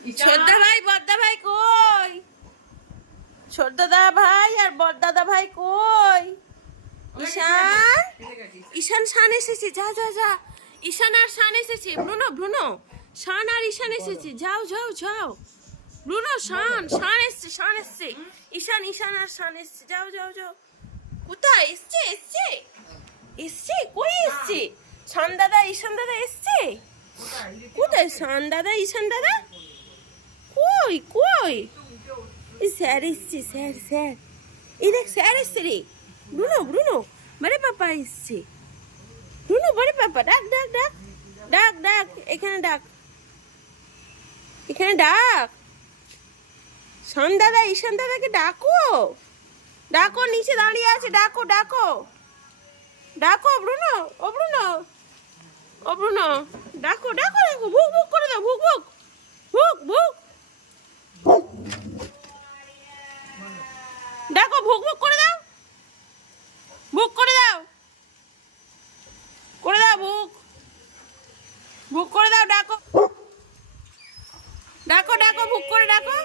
ছোটদা ভাই বড়দা ভাই কই? ছোটদা ভাই আর বড়দাদা ভাই কই? ঈশান? ঈশান শান এসেছে যা যা যা। ঈশান আর শান এসেছে। Bruno Bruno. শান আর ঈশান এসেছে। যাও যাও যাও। ব্রুনো শান শান এসছে শান এসছে। ঈশান ঈশান আর শান এসছে। যাও যাও যাও। কোথায়? এসছে এসছে। এসছে? কই এসছে? শান দাদা ঈশান দাদা এসছে? কোথায়? শান দাদা ঈশান দাদা? কই? স্যার এসছে, স্যার স্যার। এই দেখ, স্যার এসছে রে। ব্রুনো ব্রুনো বড়ে পাপা এসছে। ব্রুনো বড়ে পাপা, ডাক ডাক ডাক। ডাক ডাক, এখানে ডাক। এখানে ডাক। শান দাদা ঈশান দাদাকে ডাকো। ডাকো, নিচে দাঁড়িয়ে আছে, ডাকো ডাকো। ডাকো ব্রুনো ও ব্রুনো ও ব্রুনো ডাকো ডাকো ডাকো ভুক ভুক করে দাও ভুক ভুক ভুক ভুক ডাকো ভুক ভুক করে দাও। ভুক করে দাও। করে দাও ভুক ভুক করে দাও, ডাকো। ডাকো ডাকো ভুক করে ডাকো।